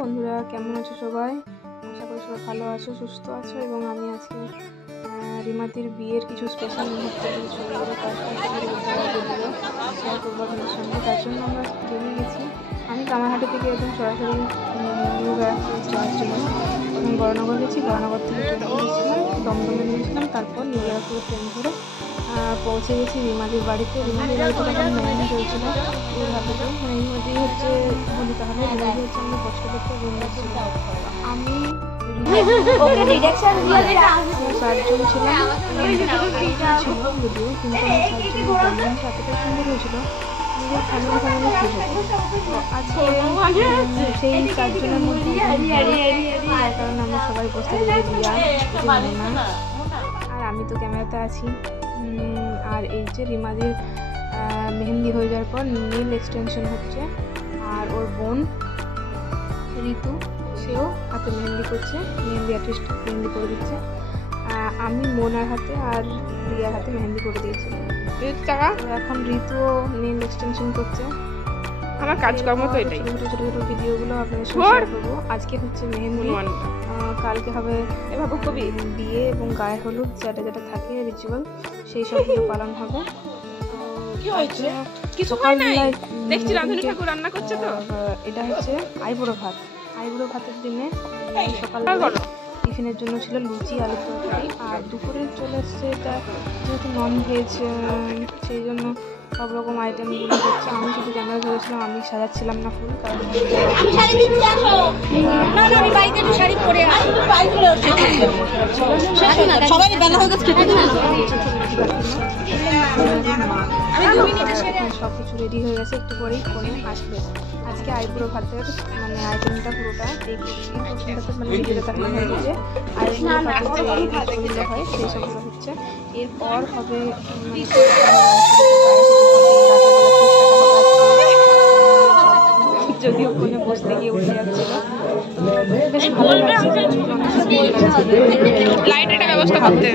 বন্ধুরা, কেমন আছো সবাই? আশা করি সবাই ভালো আছো, সুস্থ আছো। এবং আমি আজকে রিমাতির বিয়ের কিছু স্পেশাল মুহূর্ত ছবিগুলো শেয়ার করবো আপনাদের সঙ্গে। তার জন্য আমরা বেরিয়ে গেছি। আমি কামারহাটি থেকে একদম সরাসরি নিউ ব্যারাকপুর যাওয়ার জন্য প্রথম বরানগর গেছি, বরানগর থেকে ট্রেন নিয়েছিলাম, দমদমে নিয়েছিলাম, তারপর নিউ ব্যারাকপুরে ট্রেন ধরে পৌঁছে গেছি রিমাদির বাড়িতে। রিমাদির বাড়িতে তখন মেহেন্দি চলছিল। এইভাবে মেহেন্দি হচ্ছে বলি তাহলে রিমাদি হচ্ছে আমি কষ্ট করতে বন্ধু ছিল। আমি চারজন ছিলাম, ছিল যদিও, কিন্তু এতটা সুন্দর হয়েছিল নিজের ফ্যামিলি আজকে সেই চারজনের মধ্যে, কারণ আমরা সবাই বসতে রিয়া, আর আমি তো ক্যামেরাতে আছি। আর এই যে রিমাদির মেহেন্দি হয়ে যাওয়ার পর নীল এক্সটেনশন হচ্ছে, আর ওর বোন ঋতু সেও হাতে মেহেন্দি করছে, মেহেন্দি আর্টিস্ট মেহেন্দি করে দিচ্ছে। আমি মোনার হাতে আর রিয়ার হাতে মেহেন্দি করে দিয়েছি। এখন ঋতুও নীল এক্সটেনশন করছে। আমার কাজকর্ম তো এটাই, ছোট ছোট ভিডিওগুলো আপনাদের সঙ্গে শেয়ার করবো। আজকে হচ্ছে মেহেন্দি, কালকে হবে এভাবে কবি বিয়ে এবং গায়ে হলুদ, যেটা যেটা থাকে রিচুয়াল, সেই সবগুলো পালন হবে। এটা হচ্ছে আইবুড়ো ভাত। আইবুড়ো ভাতের দিনে সকালবেলা টিফিনের জন্য ছিল লুচি, আলু তরকারি, আর দুপুরে চলে এসছে এটা যেহেতু নন ভেজ, সেই জন্য সব রকম আইটেমগুলো হচ্ছে। আমি শুধু ক্যামেরা ধরেছিলাম, আমি সাজাচ্ছিলাম না ফুল, কারণ সব কিছু রেডি হয়ে গেছে, একটু পরেই ফোনে আসবে। আজকে আইবুড়ো ভাতের মানে আইটেমটা পুরোটা এই পোর্শনটাতে মানে ভিডিওটা দেখানো হয়ে গেছে। আইবুড়ো ভাতের যেগুলো হয় সেই সবগুলো হচ্ছে। এরপর হবে যদিও ফোনে বসতে গিয়ে উঠে যাচ্ছিল, বেশ ভালো লাগছে। লাইটের ব্যবস্থা করতে,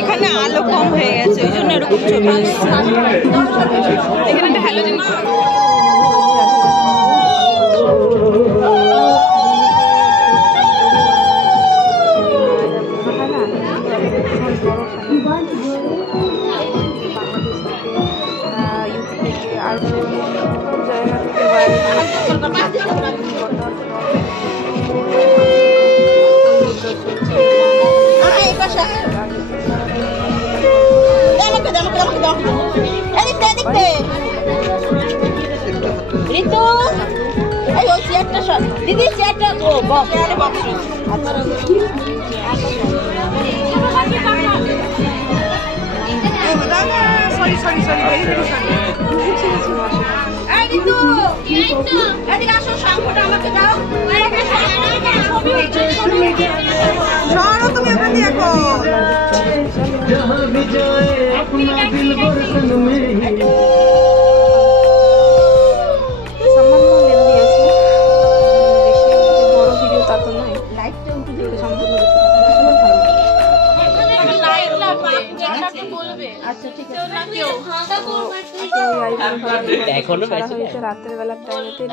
এখানে আলো কম হয়ে গেছে, ওই জন্য এরকম ছবি এখানে একটা হ্যালোজেন। দিদি চেয়ারটা তুমি ওখানে দেখো রাতের বেলার টাইমেতে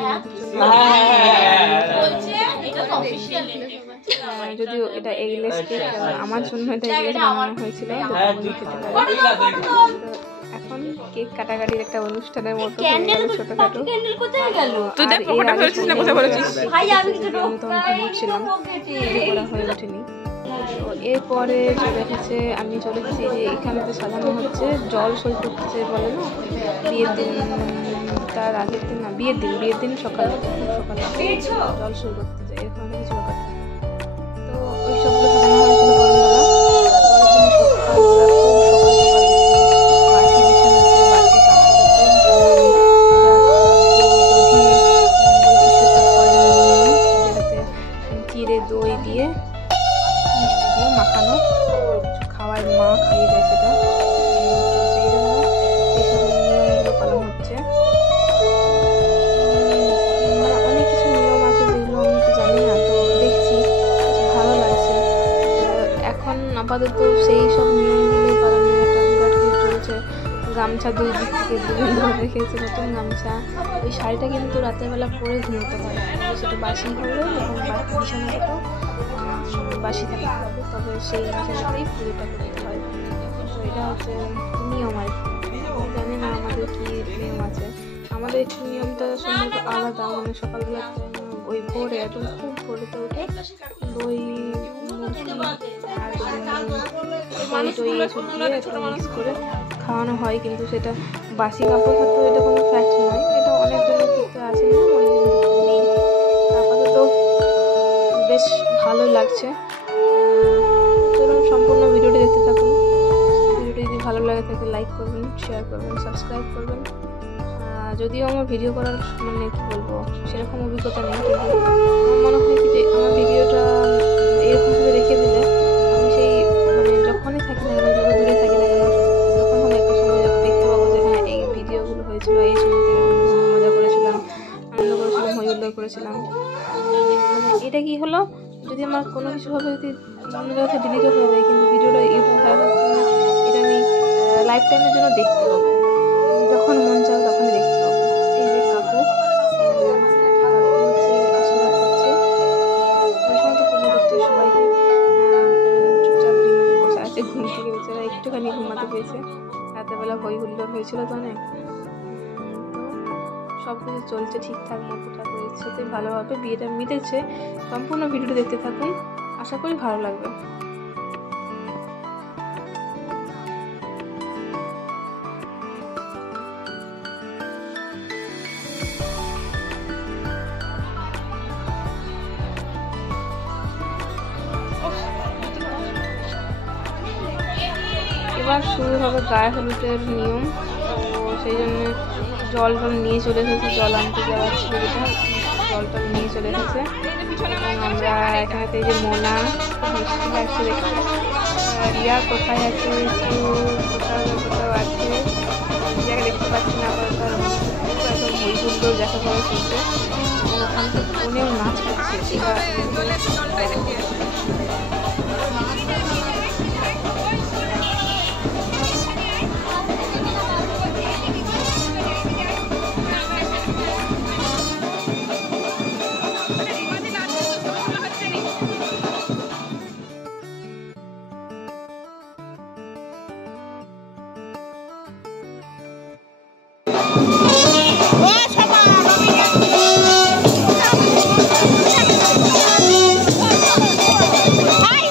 যদিও এটা এগলেস কেক, আমার জন্য এটা এগলেস বানানো হয়েছিল। এখন কেক কাটাকাটির একটা অনুষ্ঠানের মতো ছোটখাটো ঘুরছিলাম, করা হয়ে ওঠেনি। এরপরে চলে এসেছে, আমি চলে এসেছি যে এখানেতে সাজানো হচ্ছে জল সই করতেছে বলে না, বিয়ের দিন, তার আগের দিন না, বিয়ের দিন সকালে জল সই করতেছে, এরকম কিছু ব্যাপার। তো ওই সবগুলো সাজানো হয়েছিল চিড়ে দই দিয়ে মাখানো খাওয়ার, মা খাইয়ে দেয় সেটা, সেই জন্য এইসব নিয়মগুলো পালন হচ্ছে। অনেক কিছু নিয়ম আছে যেগুলো আমি তো জানি না, তো দেখছি গামছা দুই দিক থেকে দুজন ধরে রেখেছে, নতুন গামছা। ওই শাড়িটা কিন্তু রাতের বেলা পরে ঘুমোতে হয়, সেটা বাসি হবে এবং বিছানাটাও বাসি থাকতে হবে, তবে সেই বিছানাতেই পুজোটা করতে হয়। তো এটা হচ্ছে নিয়ম আর কি। জানি না আমাদের কি নিয়ম আছে, আমাদের একটু নিয়মটা সম্ভবত আলাদা। মানে সকালবেলা ওই ভোরে একদম খুব ভোরেতে উঠে দই আর টই এসব দিয়ে একটু মিক্স করে খাওয়ানো হয়, কিন্তু সেটা বাসি কাপড় থাকতে এটা কোনো ফ্যাক্ট নয়, এটা অনেকজনের ক্ষেত্রে আছে না, অনেকজনের ক্ষেত্রে নেই। আপাতত বেশ ভালোই লাগছে। চলুন সম্পূর্ণ ভিডিওটি দেখতে থাকুন। ভিডিওটি যদি ভালো লাগে থাকে লাইক করবেন, শেয়ার করবেন, সাবস্ক্রাইব করবেন। যদিও আমার ভিডিও করার মানে কী বলবো সেরকম অভিজ্ঞতা নেই, কিন্তু আমার মনে হয় কি যে আমার ভিডিওটা এরকমভাবে রেখে দিলে আমি সেই মানে যখনই থাকি না কেন, যত দূরে থাকি না কেন, যখন হোক একটা সময় দেখতে পাবো যে হ্যাঁ এই ভিডিওগুলো হয়েছিল, এই সময়তে মজা করেছিলাম, আনন্দ করেছিলাম, হই হুল্লোড় করেছিলাম। মানে এটা কি হলো, যদি আমার কোনো কিছুভাবে যদি অন্য জায়গায় ডিলিটও হয়ে যায়, কিন্তু ভিডিওটা ইউটিউব ভালো থাকছে না, এটা আমি লাইফ টাইমের জন্য দেখতে পাবো, যখন মন চাবে তখনই দেখতে পাবো। এই যে কাকু হচ্ছে আশীর্বাদ করছে, ওই সময় তো পুজো করছে, সবাইকে চুপচাপ রিমাতে বসে আছে, ঘুম থেকে বেচারা একটুখানি ঘুমাতে পেয়েছে, রাতেরবেলা হই হুল্লোড় হয়েছিল তো অনেক। সব কিছু চলছে ঠিকঠাক মতো, ঠাকুরের ইচ্ছাতে ভালোভাবে বিয়েটা মিটেছে। সম্পূর্ণ ভিডিওটা দেখতে থাকুন, আশা করি ভালো লাগবে। এবার শুরু হবে গায়ে হলুদের নিয়ম, তো সেই জন্য জল নিয়ে চলে এসেছে, জল আনতে যাওয়ার ছিল যেটা, জলটা নিয়ে চলে এসেছে। আমরা এখানে এই যে মোনা মিষ্টি লাগছে দেখতে, রিয়া কোথায় আছে, একটু কোথাও কোথাও আছে, রিয়াকে দেখতে পাচ্ছি না, আবার তার একদম হই হুল্লোড় দেখা পড়ে চলছে, ওখান থেকে ফোনেও নাচ করছে। Hi,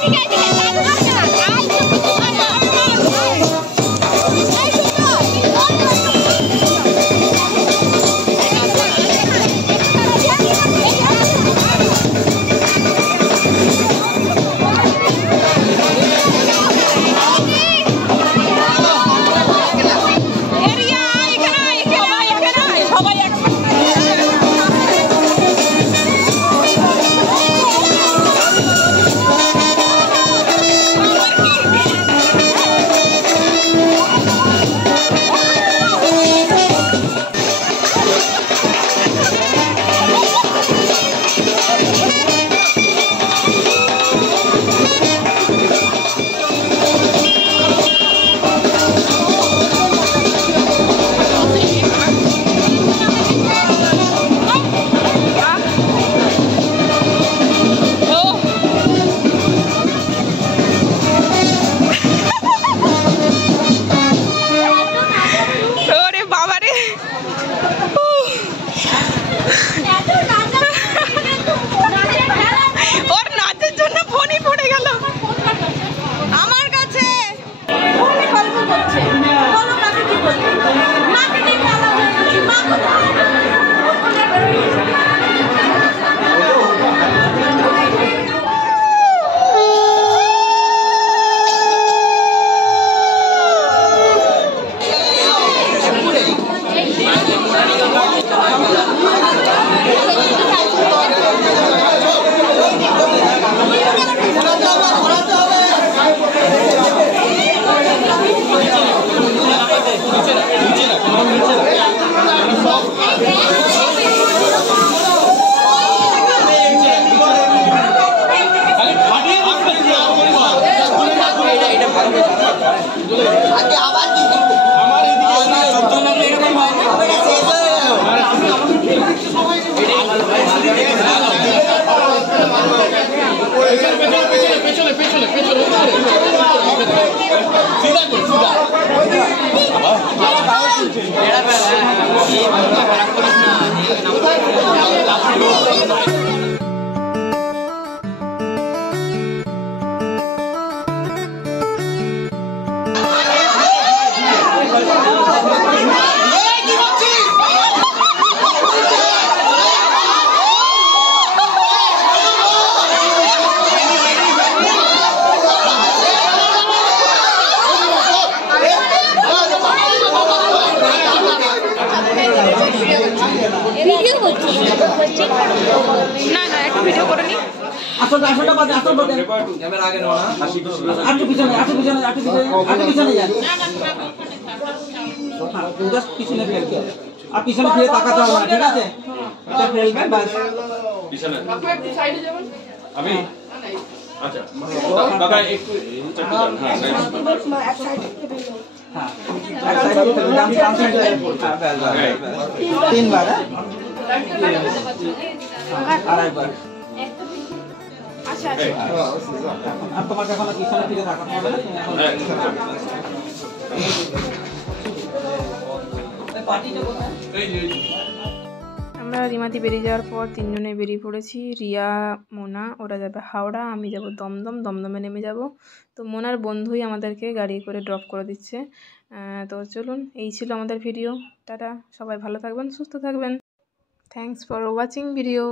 না না একটু ভিডিও করে নি। আসলটা বাদে আসল বাদে ক্যামেরা আগে নাও না আটটু পিছনে যান জাস্ট পিছনে ফেলবে আর পিছনে ফিরে তাকাতে হবে না, ঠিক আছে? এটা ফেলবেন বাস পিছনে একটু সাইডে যাবেন আমি আচ্ছা দাদা একটু চাকু দাও। হ্যাঁ এক সাইডে ফেলবেন আমি কাউন্সার তিনবার আড়াইবার আচ্ছা আর তোমাকে এখন পিছনে ফিরে তাকাতে হবে না, তুমি এখন পার্টিটা কোথায়? আমরা রিমাতি বেরিয়ে যাওয়ার পর তিনজনে বেরিয়ে পড়েছি। রিয়া, মোনা ওরা যাবে হাওড়া, আমি যাব দমদম। দমদমে নেমে যাব। তো মোনার বন্ধুই আমাদেরকে গাড়ি করে ড্রপ করে দিচ্ছে। তো চলুন, এই ছিল আমাদের ভিডিও। টাটা, সবাই ভালো থাকবেন, সুস্থ থাকবেন। Thanks for watching video.